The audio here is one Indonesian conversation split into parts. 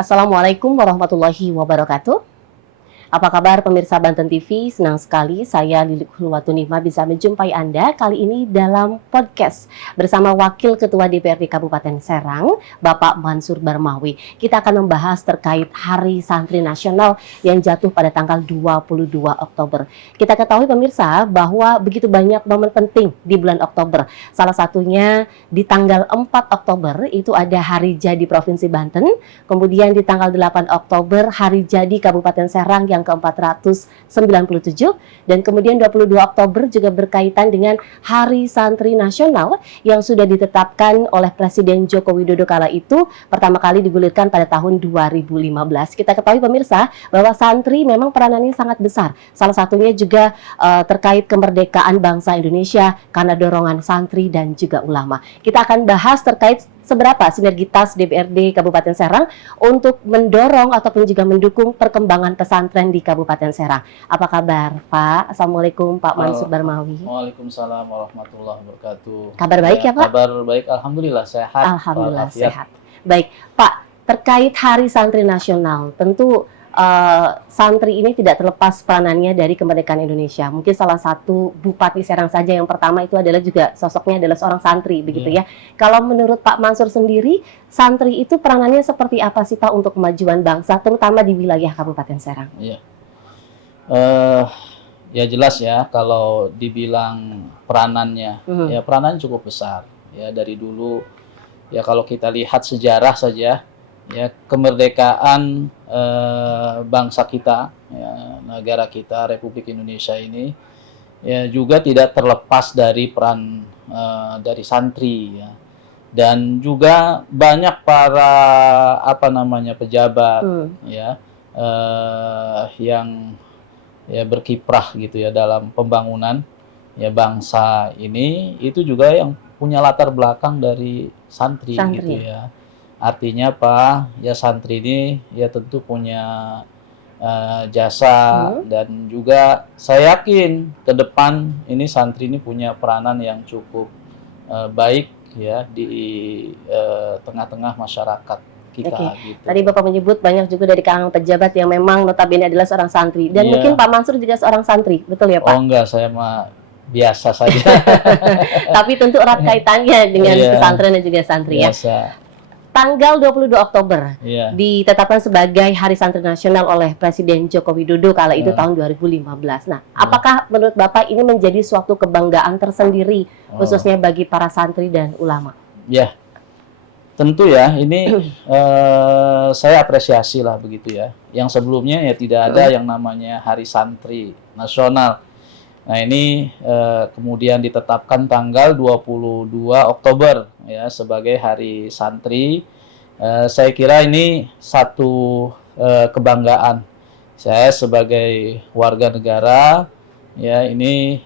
Assalamualaikum warahmatullahi wabarakatuh. Apa kabar pemirsa Banten TV? Senang sekali saya Lilik Hulwatunihma bisa menjumpai Anda kali ini dalam podcast bersama Wakil Ketua DPRD Kabupaten Serang, Bapak Mansur Barmawi. Kita akan membahas terkait Hari Santri Nasional yang jatuh pada tanggal 22 Oktober. Kita ketahui pemirsa bahwa begitu banyak momen penting di bulan Oktober. Salah satunya di tanggal 4 Oktober itu ada Hari Jadi Provinsi Banten, kemudian di tanggal 8 Oktober Hari Jadi Kabupaten Serang yang ke-497, dan kemudian 22 Oktober juga berkaitan dengan Hari Santri Nasional yang sudah ditetapkan oleh Presiden Joko Widodo kala itu pertama kali digulirkan pada tahun 2015. Kita ketahui pemirsa bahwa santri memang peranannya sangat besar. Salah satunya juga terkait kemerdekaan bangsa Indonesia karena dorongan santri dan juga ulama. Kita akan bahas terkait seberapa sinergitas DPRD Kabupaten Serang untuk mendorong ataupun juga mendukung perkembangan pesantren di Kabupaten Serang. Apa kabar, Pak? Assalamualaikum, Pak Mansur Barmawi. Waalaikumsalam warahmatullahi wabarakatuh. Kabar baik ya, Pak? Kabar baik, alhamdulillah sehat. Alhamdulillah sehat. Baik, Pak, terkait Hari Santri Nasional, tentu santri ini tidak terlepas peranannya dari kemerdekaan Indonesia. Mungkin salah satu Bupati Serang saja yang pertama itu adalah juga sosoknya adalah seorang santri, begitu ya. Kalau menurut Pak Mansur sendiri, santri itu peranannya seperti apa sih Pak untuk kemajuan bangsa, terutama di wilayah Kabupaten Serang? Iya. Ya jelas ya, kalau dibilang peranannya, ya peranannya cukup besar. Ya dari dulu, ya kalau kita lihat sejarah saja, ya kemerdekaan bangsa kita, ya, negara kita Republik Indonesia ini, ya juga tidak terlepas dari peran dari santri, ya. Dan juga banyak para pejabat, ya yang ya berkiprah gitu ya dalam pembangunan ya bangsa ini, itu juga yang punya latar belakang dari santri. Gitu ya. Artinya apa? Ya santri ini ya tentu punya jasa, dan juga saya yakin ke depan ini santri ini punya peranan yang cukup baik ya di tengah-tengah masyarakat kita. Gitu. Tadi Bapak menyebut banyak juga dari kalangan pejabat yang memang notabene adalah seorang santri, dan mungkin Pak Mansur juga seorang santri, betul ya Pak? Oh enggak, saya mah biasa saja. Tapi tentu erat kaitannya dengan pesantren dan juga santri ya. Tanggal 22 Oktober ditetapkan sebagai Hari Santri Nasional oleh Presiden Joko Widodo kala itu tahun 2015. Nah, apakah menurut Bapak ini menjadi suatu kebanggaan tersendiri khususnya bagi para santri dan ulama? Ya, tentu ya, ini saya apresiasi lah begitu ya. Yang sebelumnya ya tidak ada yang namanya Hari Santri Nasional. Nah ini kemudian ditetapkan tanggal 22 Oktober ya sebagai Hari Santri. Saya kira ini satu kebanggaan. Saya sebagai warga negara ya ini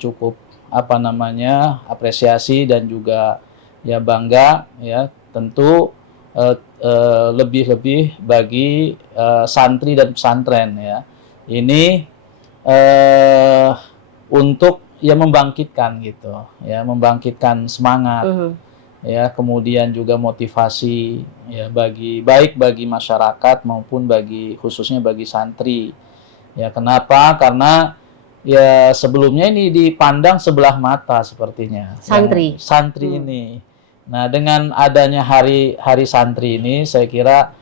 cukup apresiasi dan juga ya bangga ya, tentu lebih-lebih bagi santri dan pesantren ya. Ini untuk ya membangkitkan gitu ya, membangkitkan semangat ya, kemudian juga motivasi ya baik bagi masyarakat maupun khususnya bagi santri ya. Kenapa? Karena ya sebelumnya ini dipandang sebelah mata sepertinya santri ini. Nah dengan adanya hari santri ini, saya kira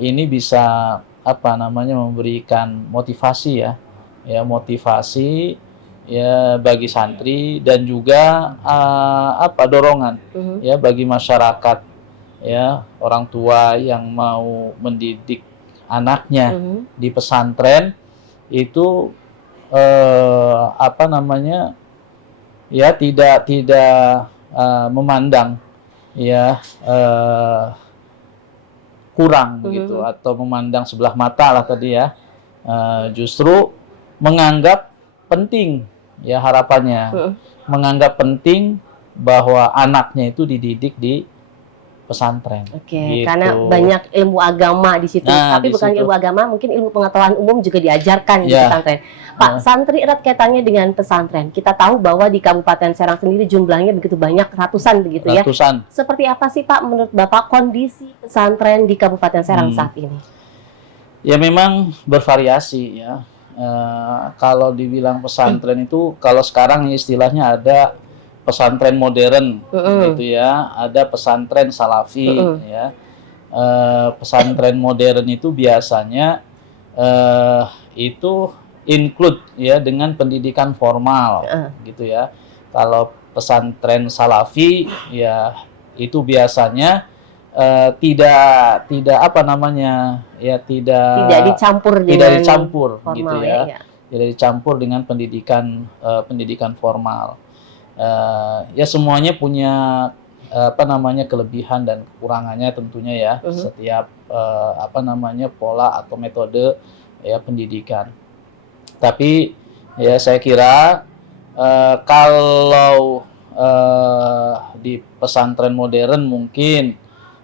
ini bisa memberikan motivasi ya motivasi ya bagi santri, dan juga dorongan ya bagi masyarakat ya, orang tua yang mau mendidik anaknya di pesantren itu ya tidak memandang ya kurang gitu, atau memandang sebelah mata lah tadi ya, justru menganggap penting ya, harapannya menganggap penting bahwa anaknya itu dididik di pesantren. Oke, Gitu. karena banyak ilmu agama di situ. Nah, Tapi di bukan situ. ilmu agama, mungkin ilmu pengetahuan umum juga diajarkan di Ya. pesantren. Pak, santri erat kaitannya dengan pesantren. Kita tahu bahwa di Kabupaten Serang sendiri jumlahnya begitu banyak, ratusan begitu ya. Ratusan. Seperti apa sih Pak menurut Bapak kondisi pesantren di Kabupaten Serang saat ini? Ya memang bervariasi ya. Kalau dibilang pesantren itu, kalau sekarang istilahnya ada pesantren modern, gitu ya. Ada pesantren salafi, ya. Pesantren modern itu biasanya itu include ya dengan pendidikan formal, gitu ya. Kalau pesantren salafi ya itu biasanya tidak apa namanya ya Tidak dicampur tidak dengan dicampur formal, gitu ya. Tidak dicampur dengan pendidikan formal. Ya semuanya punya apa namanya kelebihan dan kekurangannya tentunya ya. Setiap apa namanya pola atau metode ya pendidikan. Tapi ya saya kira kalau di pesantren modern mungkin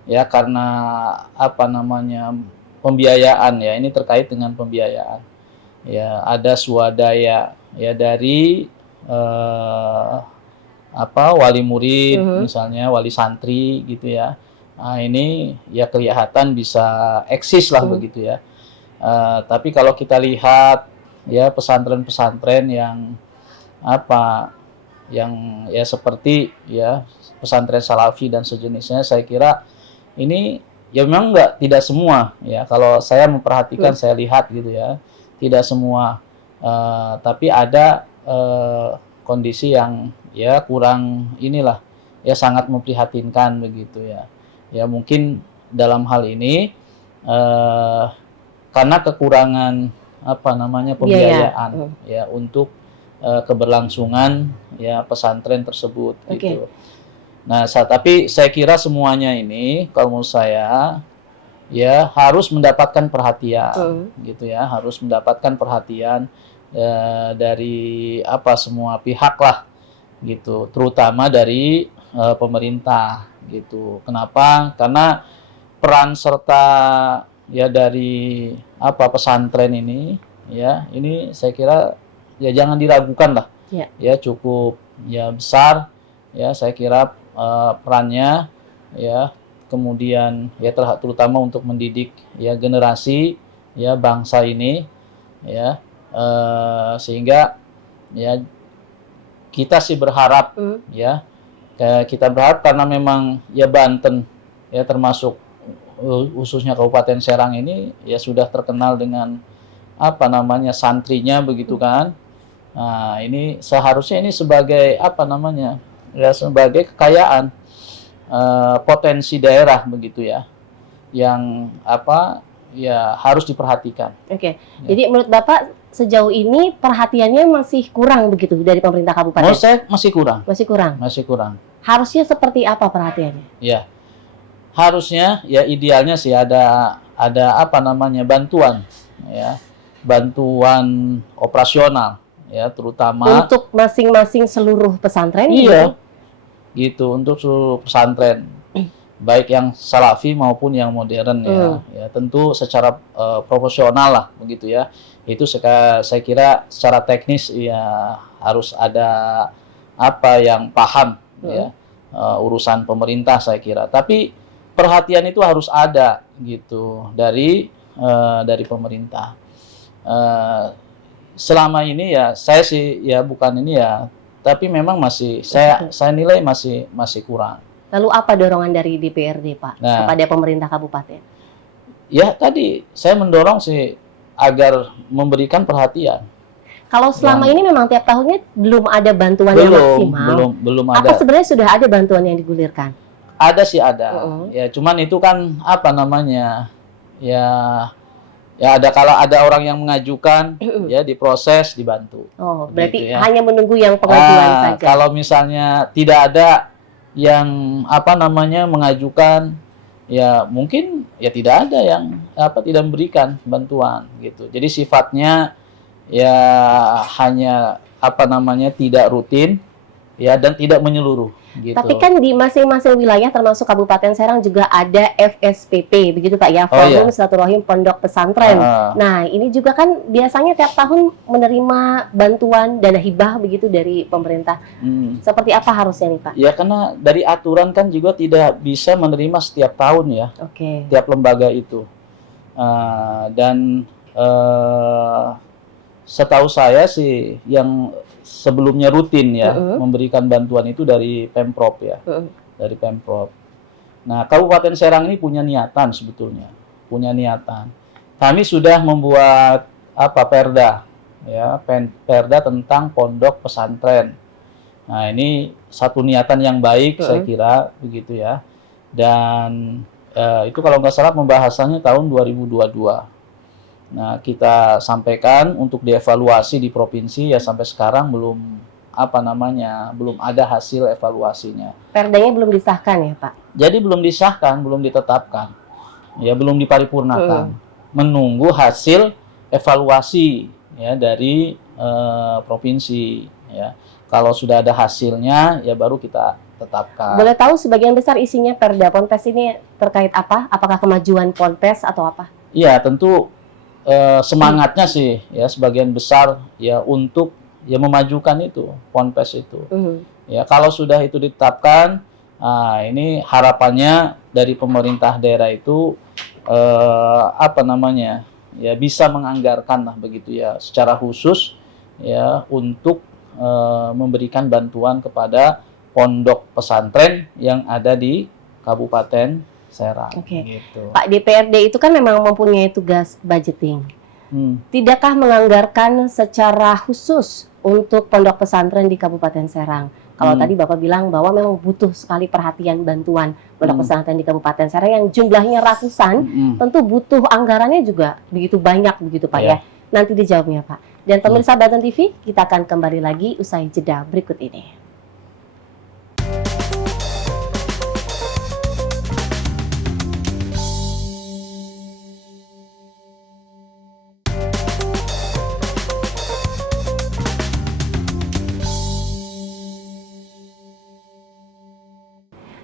ya karena apa namanya pembiayaan ya, ini terkait dengan pembiayaan ya, ada swadaya ya dari apa wali murid misalnya, wali santri gitu ya. Nah ini ya kelihatan bisa eksis lah begitu ya. Tapi kalau kita lihat ya pesantren-pesantren yang apa yang ya seperti ya pesantren salafi dan sejenisnya, saya kira ini ya memang tidak semua ya, kalau saya memperhatikan saya lihat gitu ya, tidak semua, tapi ada kondisi yang ya kurang inilah ya, sangat memprihatinkan begitu ya. Ya mungkin dalam hal ini karena kekurangan apa namanya pembiayaan ya untuk keberlangsungan ya pesantren tersebut gitu. Nah, tapi saya kira semuanya ini kalau menurut saya ya harus mendapatkan perhatian gitu ya, harus mendapatkan perhatian dari apa semua pihak lah gitu, terutama dari pemerintah gitu. Kenapa? Karena peran serta ya dari apa pesantren ini ya, ini saya kira ya jangan diragukan lah ya, cukup ya besar ya saya kira perannya ya, kemudian ya terutama untuk mendidik ya generasi ya bangsa ini ya, sehingga ya kita sih berharap ya, kita berharap karena memang ya Banten ya termasuk khususnya Kabupaten Serang ini ya sudah terkenal dengan apa namanya santrinya begitu kan. Nah ini seharusnya ini sebagai apa namanya ya, sebagai kekayaan potensi daerah begitu ya, yang apa ya harus diperhatikan. Ya. Jadi menurut Bapak sejauh ini perhatiannya masih kurang begitu dari pemerintah kabupaten? Menurut saya masih kurang. Masih kurang. Harusnya seperti apa perhatiannya? Ya, harusnya ya idealnya sih ada apa namanya bantuan ya, bantuan operasional ya, terutama untuk masing-masing seluruh pesantren. Iya. Gitu untuk seluruh pesantren, baik yang salafi maupun yang modern ya tentu secara profesional lah begitu ya. Itu saya kira secara teknis ya harus ada apa yang paham ya urusan pemerintah saya kira. Tapi perhatian itu harus ada gitu dari pemerintah. Selama ini ya saya sih ya bukan ini ya, tapi memang masih saya nilai masih kurang. Lalu apa dorongan dari DPRD Pak kepada pemerintah kabupaten? Ya tadi saya mendorong sih agar memberikan perhatian. Kalau selama ini memang tiap tahunnya belum ada bantuan yang maksimal. Belum ada. Apa sebenarnya sudah ada bantuan yang digulirkan? Ada sih ada. Ya cuman itu kan apa namanya ya ada, kalau ada orang yang mengajukan ya diproses, dibantu. Oh, berarti gitu ya. Hanya menunggu yang pengajuan saja. Kalau misalnya tidak ada yang apa namanya mengajukan, ya mungkin ya tidak ada yang tidak memberikan bantuan gitu. Jadi sifatnya ya hanya apa namanya tidak rutin ya, dan tidak menyeluruh gitu. Tapi kan di masing-masing wilayah termasuk Kabupaten Serang juga ada FSPP, begitu Pak ya, Oh, Forum iya. Silaturahim Pondok Pesantren. Ah, Nah, ini juga kan biasanya tiap tahun menerima bantuan dana hibah begitu dari pemerintah. Seperti apa harusnya nih Pak? ya karena dari aturan kan juga tidak bisa menerima setiap tahun ya, Oke. tiap lembaga itu. Dan setahu saya sih yang sebelumnya rutin ya memberikan bantuan itu dari Pemprov ya, dari Pemprov. Nah, Kabupaten Serang ini punya niatan sebetulnya, punya niatan. Kami sudah membuat Perda ya, Perda tentang pondok pesantren. Nah, ini satu niatan yang baik saya kira begitu ya. Dan itu kalau nggak salah pembahasannya tahun 2022. Nah, kita sampaikan untuk dievaluasi di provinsi ya, sampai sekarang belum belum ada hasil evaluasinya. Perdanya belum disahkan ya Pak? Jadi belum disahkan, belum ditetapkan, ya belum diparipurnakan. Menunggu hasil evaluasi ya dari provinsi. Ya, kalau sudah ada hasilnya ya baru kita tetapkan. Boleh tahu sebagian besar isinya Perda Ponpes ini terkait apa? Apakah kemajuan Ponpes atau apa? Iya, tentu semangatnya sih ya sebagian besar ya untuk ya memajukan itu Ponpes itu. Ya, kalau sudah itu ditetapkan, ini harapannya dari pemerintah daerah itu ya bisa menganggarkan lah begitu ya secara khusus ya untuk memberikan bantuan kepada pondok pesantren yang ada di Kabupaten Serang. Gitu. Pak, DPRD itu kan memang mempunyai tugas budgeting. Tidakkah menganggarkan secara khusus untuk pondok pesantren di Kabupaten Serang? Kalau tadi Bapak bilang bahwa memang butuh sekali perhatian bantuan pondok pesantren di Kabupaten Serang yang jumlahnya ratusan, tentu butuh anggarannya juga begitu banyak begitu Pak ya. Nanti dijawabnya Pak. Dan pemirsa Banten TV, kita akan kembali lagi usai jeda berikut ini.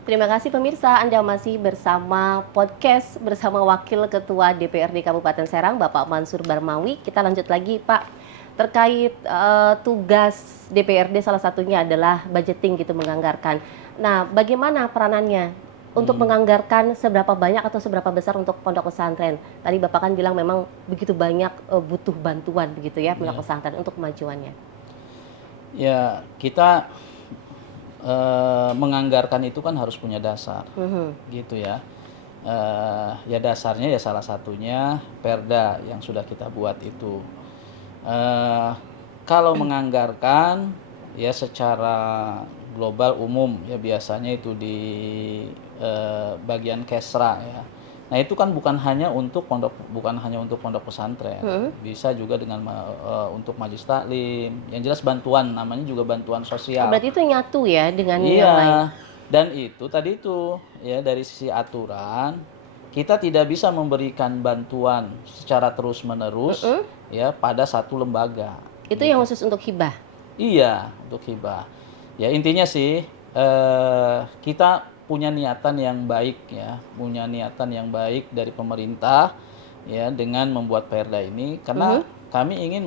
Terima kasih pemirsa, Anda masih bersama podcast bersama Wakil Ketua DPRD Kabupaten Serang, Bapak Mansur Barmawi. Kita lanjut lagi Pak, terkait tugas DPRD salah satunya adalah budgeting gitu, menganggarkan. Nah, bagaimana peranannya untuk menganggarkan seberapa banyak atau seberapa besar untuk pondok pesantren? Tadi Bapak kan bilang memang begitu banyak butuh bantuan begitu ya pondok pesantren untuk kemajuannya. Ya, kita menganggarkan itu kan harus punya dasar, gitu ya. Ya dasarnya ya salah satunya Perda yang sudah kita buat itu. Kalau menganggarkan ya secara global umum ya biasanya itu di bagian Kesra ya. Nah, itu kan bukan hanya untuk pondok pesantren. Bisa juga dengan untuk majelis taklim. Yang jelas bantuan, namanya juga bantuan sosial. Berarti itu nyatu ya dengan yang lain. Dan itu tadi itu ya dari sisi aturan kita tidak bisa memberikan bantuan secara terus-menerus ya pada satu lembaga. Itu yang khusus untuk hibah. Iya, untuk hibah. Ya intinya sih kita punya niatan yang baik ya, punya niatan yang baik dari pemerintah ya dengan membuat Perda ini karena kami ingin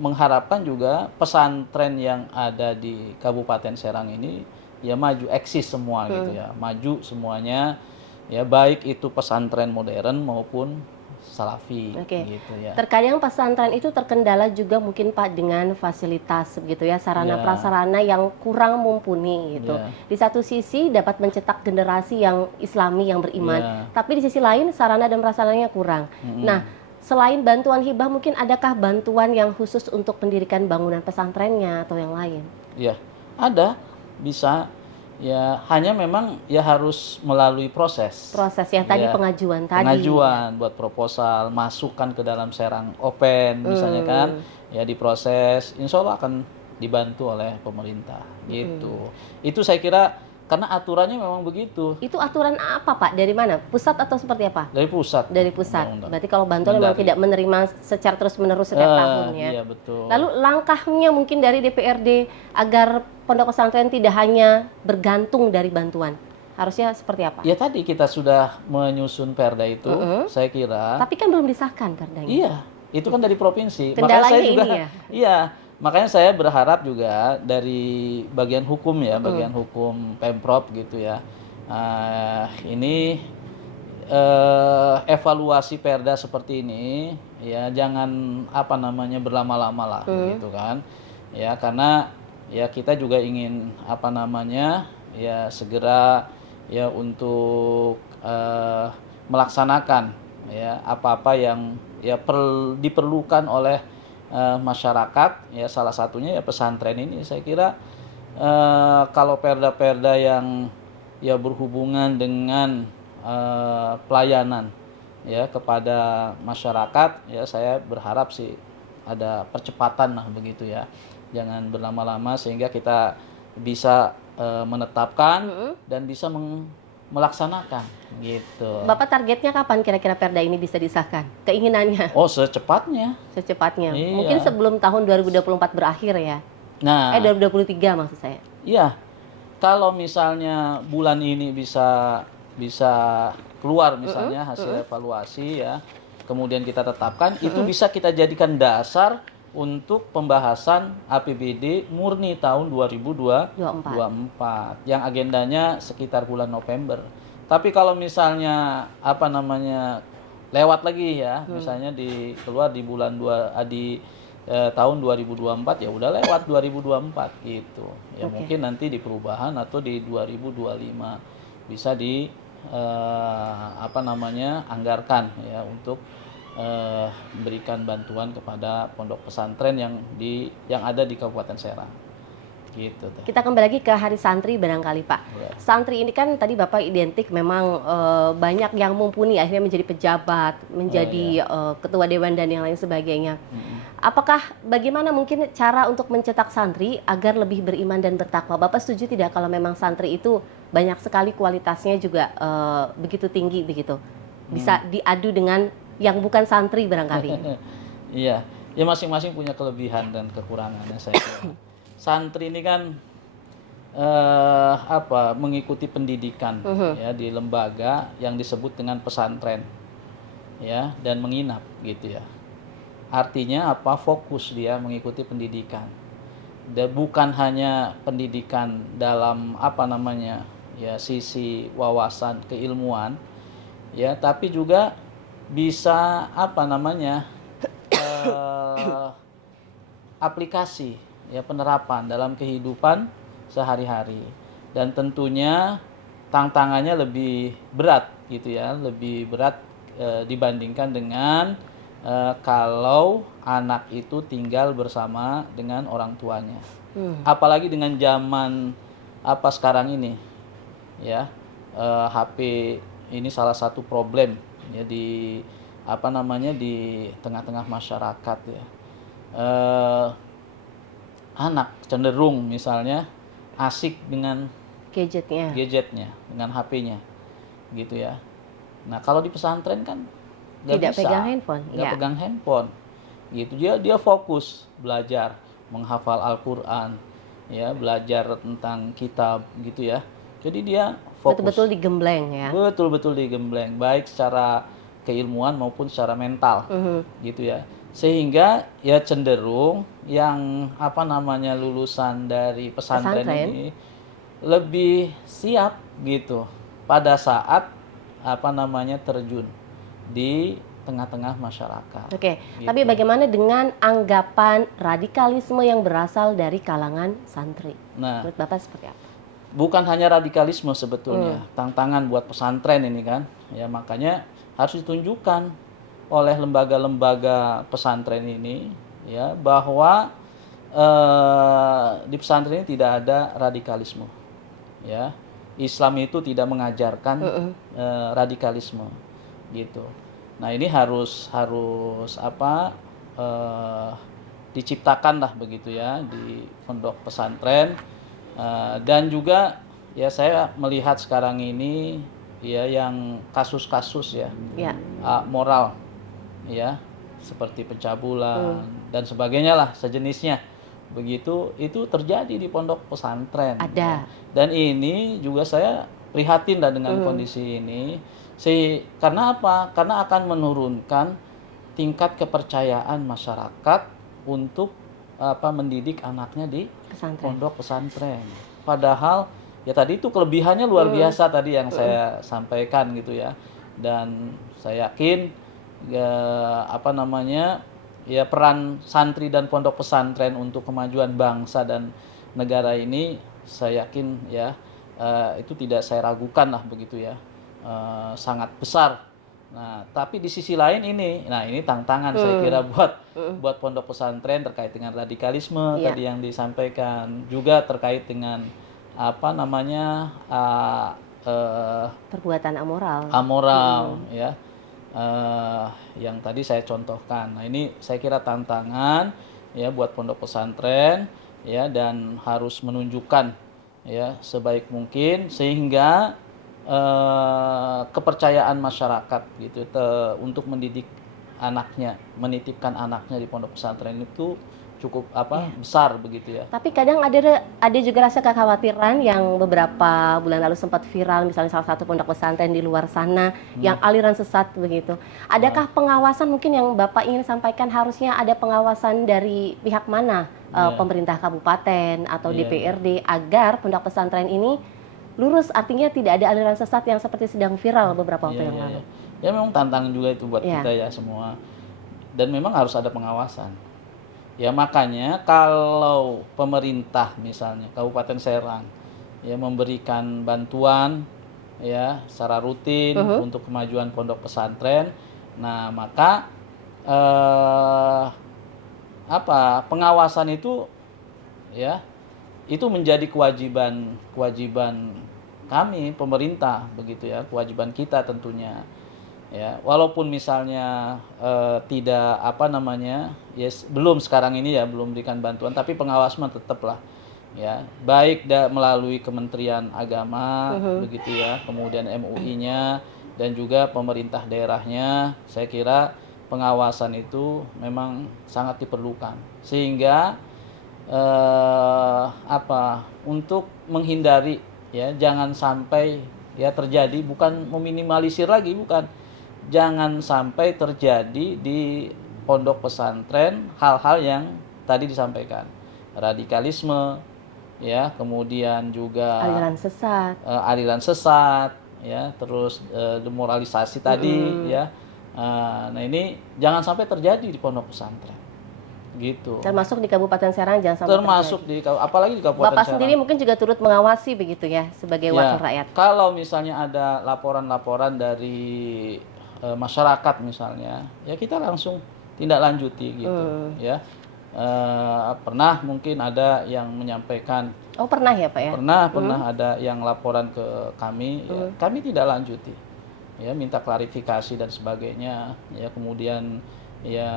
mengharapkan juga pesantren yang ada di Kabupaten Serang ini ya maju, eksis semua gitu ya, maju semuanya ya, baik itu pesantren modern maupun salafi gitu ya. Terkadang pesantren itu terkendala juga mungkin Pak dengan fasilitas begitu ya, sarana prasarana yang kurang mumpuni gitu. Di satu sisi dapat mencetak generasi yang Islami yang beriman, tapi di sisi lain sarana dan prasarananya kurang. Nah, selain bantuan hibah mungkin adakah bantuan yang khusus untuk mendirikan bangunan pesantrennya atau yang lain? Ya, ada, bisa. Ya, hanya memang ya harus melalui proses yang tadi ya, pengajuan buat proposal, masukkan ke dalam Serang Open misalnya kan ya, diproses, insya Allah akan dibantu oleh pemerintah gitu. Itu saya kira karena aturannya memang begitu Itu aturan apa Pak? Dari mana? Pusat atau seperti apa? dari pusat. Dari pusat. Undang-undang. Berarti kalau bantuan memang Mendagri. tidak menerima secara terus-menerus setiap tahun ya. Iya betul. Lalu langkahnya mungkin dari DPRD agar pondok pesantren tidak hanya bergantung dari bantuan. Harusnya seperti apa? Ya tadi kita sudah menyusun perda itu, saya kira. Tapi kan belum disahkan perdanya. Iya, itu kan dari provinsi. Kendalanya Makanya saya juga, ini ya? iya, makanya saya berharap juga dari bagian hukum ya, bagian hukum Pemprov gitu ya. Ini evaluasi perda seperti ini, ya jangan apa namanya berlama-lama lah, gitu kan. Ya karena ya kita juga ingin apa namanya ya segera ya untuk melaksanakan ya apa-apa yang ya diperlukan oleh masyarakat ya, salah satunya ya pesantren ini. Saya kira kalau perda-perda yang ya berhubungan dengan pelayanan ya kepada masyarakat ya, saya berharap sih ada percepatan lah begitu ya, jangan berlama-lama sehingga kita bisa menetapkan dan bisa melaksanakan gitu. Bapak targetnya kapan kira-kira perda ini bisa disahkan? Keinginannya? Oh, secepatnya. Secepatnya. Iya. Mungkin sebelum tahun 2024 berakhir ya. Nah, 2023 maksud saya. iya. Kalau misalnya bulan ini bisa keluar misalnya hasil evaluasi ya, kemudian kita tetapkan, itu bisa kita jadikan dasar untuk pembahasan APBD murni tahun 2024 yang agendanya sekitar bulan November. Tapi kalau misalnya apa namanya lewat lagi ya, misalnya keluar di bulan tahun 2024 ya udah lewat 2024 gitu. Ya mungkin nanti di perubahan atau di 2025 bisa anggarkan ya untuk memberikan bantuan kepada pondok pesantren yang ada di Kabupaten Serang. Gitu. Kita kembali lagi ke Hari Santri barangkali Pak. Ya. Santri ini kan tadi Bapak identik memang banyak yang mumpuni akhirnya menjadi pejabat, menjadi ketua dewan dan yang lain sebagainya. Apakah bagaimana mungkin cara untuk mencetak santri agar lebih beriman dan bertakwa? Bapak setuju tidak kalau memang santri itu banyak sekali kualitasnya juga begitu tinggi begitu? Bisa diadu dengan yang bukan santri barangkali. Iya, ya masing-masing punya kelebihan dan kekurangannya saya kira. Santri ini kan mengikuti pendidikan ya di lembaga yang disebut dengan pesantren ya, dan menginap gitu ya. Artinya apa? Fokus dia mengikuti pendidikan. Dan bukan hanya pendidikan dalam sisi wawasan keilmuan ya, tapi juga bisa aplikasi ya, penerapan dalam kehidupan sehari-hari. Dan tentunya tantangannya lebih berat gitu ya, lebih berat dibandingkan dengan kalau anak itu tinggal bersama dengan orang tuanya. Apalagi dengan zaman sekarang ini ya, HP ini salah satu problem ya di di tengah-tengah masyarakat ya. Anak cenderung misalnya asik dengan gadgetnya, dengan HP-nya gitu ya. Nah kalau di pesantren kan tidak bisa, pegang handphone, nggak pegang handphone gitu. Dia fokus belajar menghafal Al-Quran ya, belajar tentang kitab gitu ya. Jadi dia fokus betul-betul digembleng ya. Betul-betul digembleng, baik secara keilmuan maupun secara mental gitu ya. Sehingga ya cenderung yang lulusan dari pesantren ini lebih siap gitu pada saat terjun di tengah-tengah masyarakat. Oke, gitu. Tapi bagaimana dengan anggapan radikalisme yang berasal dari kalangan santri? Nah, menurut Bapak seperti apa? Bukan hanya radikalisme sebetulnya, tantangan buat pesantren ini kan. Ya makanya harus ditunjukkan oleh lembaga-lembaga pesantren ini ya bahwa di pesantren ini tidak ada radikalisme. Ya. Islam itu tidak mengajarkan radikalisme gitu. Nah, ini harus diciptakan lah begitu ya di pondok pesantren, dan juga ya saya melihat sekarang ini ya yang kasus-kasus ya Ya. moral ya seperti pencabulan dan sebagainya lah sejenisnya begitu itu terjadi di pondok pesantren ya. Ada. Dan ini juga saya prihatin lah dengan kondisi ini karena apa? Karena akan menurunkan tingkat kepercayaan masyarakat untuk mendidik anaknya di Pesantren. pondok pesantren. Padahal ya tadi itu kelebihannya luar biasa tadi yang saya sampaikan gitu ya. Dan saya yakin ya ya peran santri dan pondok pesantren untuk kemajuan bangsa dan negara ini saya yakin ya itu tidak saya ragukan lah begitu ya. Sangat besar. Nah, tapi di sisi lain ini tantangan saya kira buat pondok pesantren terkait dengan radikalisme tadi yang disampaikan, juga terkait dengan perbuatan amoral. Ya. Yang tadi saya contohkan. Nah, ini saya kira tantangan ya buat pondok pesantren ya, dan harus menunjukkan ya sebaik mungkin sehingga kepercayaan masyarakat gitu untuk mendidik anaknya, menitipkan anaknya di pondok pesantren itu cukup besar begitu ya. Tapi kadang ada juga rasa kekhawatiran yang beberapa bulan lalu sempat viral, misalnya salah satu pondok pesantren di luar sana yang aliran sesat begitu. Adakah pengawasan mungkin yang Bapak ingin sampaikan, harusnya ada pengawasan dari pihak mana, pemerintah kabupaten atau DPRD agar pondok pesantren ini lurus, artinya tidak ada aliran sesat yang seperti sedang viral beberapa waktu yang lalu. Ya memang tantangan juga itu buat kita ya semua. Dan memang harus ada pengawasan. Ya makanya kalau pemerintah misalnya Kabupaten Serang ya memberikan bantuan ya secara rutin untuk kemajuan pondok pesantren, nah maka pengawasan itu ya itu menjadi kewajiban kami pemerintah begitu ya, kewajiban kita tentunya ya, walaupun misalnya tidak belum sekarang ini ya belum berikan bantuan, tapi pengawasan tetaplah ya, baik melalui Kementerian Agama begitu ya, kemudian MUI-nya dan juga pemerintah daerahnya. Saya kira pengawasan itu memang sangat diperlukan sehingga untuk menghindari ya jangan sampai ya terjadi, bukan meminimalisir lagi, bukan, jangan sampai terjadi di pondok pesantren hal-hal yang tadi disampaikan, radikalisme ya, kemudian juga aliran sesat ya, terus demoralisasi tadi ya. Nah ini jangan sampai terjadi di pondok pesantren gitu. Termasuk di Kabupaten Serang jangan sampai apalagi di Kabupaten Bapak Serang. Sendiri mungkin juga turut mengawasi begitu ya sebagai wakil rakyat. Kalau misalnya ada laporan-laporan dari masyarakat misalnya, ya kita langsung tindak lanjuti gitu ya. Pernah mungkin ada yang menyampaikan. Oh pernah ya Pak ya? Pernah ada yang laporan ke kami, ya, kami tidak lanjuti, ya minta klarifikasi dan sebagainya, ya kemudian ya.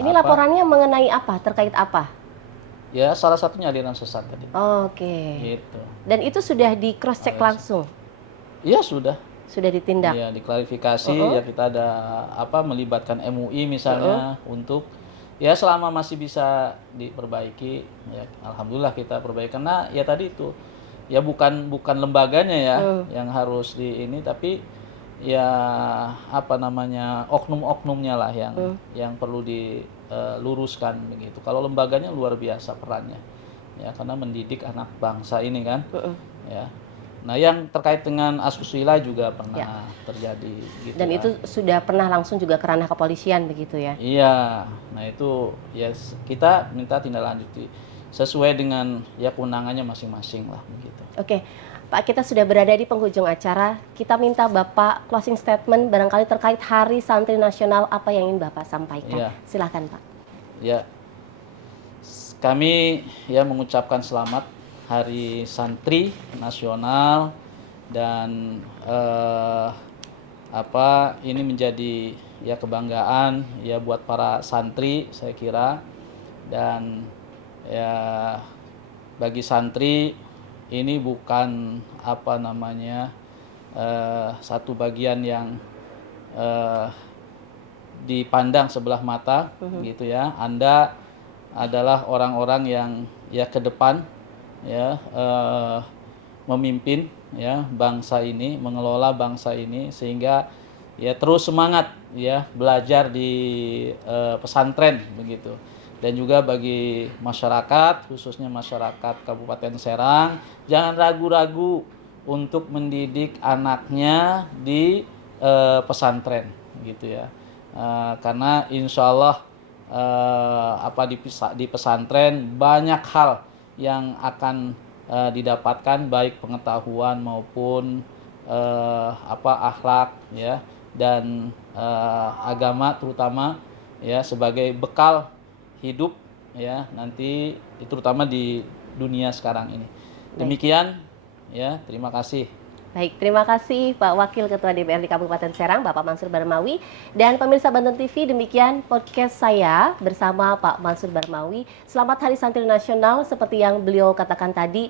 Ini laporannya mengenai apa? Terkait apa? Ya salah satunya aliran sesat tadi. Oke. Gitu. Dan itu sudah di cross check langsung? Iya sudah. Sudah ditindak? Ya diklarifikasi ya, kita ada melibatkan MUI misalnya untuk ya selama masih bisa diperbaiki ya alhamdulillah kita perbaikan. Nah ya tadi itu ya bukan lembaganya ya yang harus tapi ya oknum-oknumnya lah yang perlu diluruskan begitu. Kalau lembaganya luar biasa perannya ya, karena mendidik anak bangsa ini kan ya. Nah yang terkait dengan asusila juga pernah terjadi gitu. Dan itu sudah pernah langsung juga ke ranah kepolisian begitu ya? Iya, nah itu ya kita minta tindak lanjuti sesuai dengan ya kewenangannya masing-masing lah begitu. Oke. Pak, kita sudah berada di penghujung acara. Kita minta Bapak closing statement barangkali terkait Hari Santri Nasional, apa yang ingin Bapak sampaikan. Silakan Pak. Ya, kami ya mengucapkan selamat Hari Santri Nasional, dan ini menjadi ya kebanggaan ya buat para santri saya kira, dan ya bagi santri ini bukan apa namanya satu bagian yang dipandang sebelah mata gitu ya. Anda adalah orang-orang yang ya ke depan ya memimpin ya bangsa ini, mengelola bangsa ini, sehingga ya terus semangat ya belajar di pesantren begitu. Dan juga bagi masyarakat, khususnya masyarakat Kabupaten Serang, jangan ragu-ragu untuk mendidik anaknya di pesantren gitu ya. Karena insya Allah di pesantren banyak hal yang akan didapatkan, baik pengetahuan maupun akhlak ya, dan agama terutama ya, sebagai bekal hidup ya nanti, terutama di dunia sekarang ini. Demikian ya, terima kasih. Baik, terima kasih Pak Wakil Ketua DPRD Kabupaten Serang, Bapak Mansur Barmawi. Dan pemirsa Banten TV, demikian podcast saya bersama Pak Mansur Barmawi. Selamat Hari Santri Nasional, seperti yang beliau katakan tadi,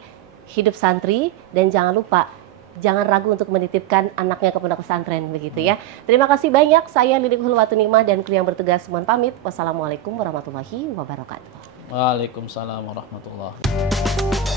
hidup santri, dan jangan lupa, jangan ragu untuk menitipkan anaknya ke pondok pesantren, begitu ya. Terima kasih banyak, saya Lilik Hulwatuningmah dan kru yang bertugas mohon pamit. Wassalamualaikum warahmatullahi wabarakatuh. Waalaikumsalam warahmatullahi wabarakatuh.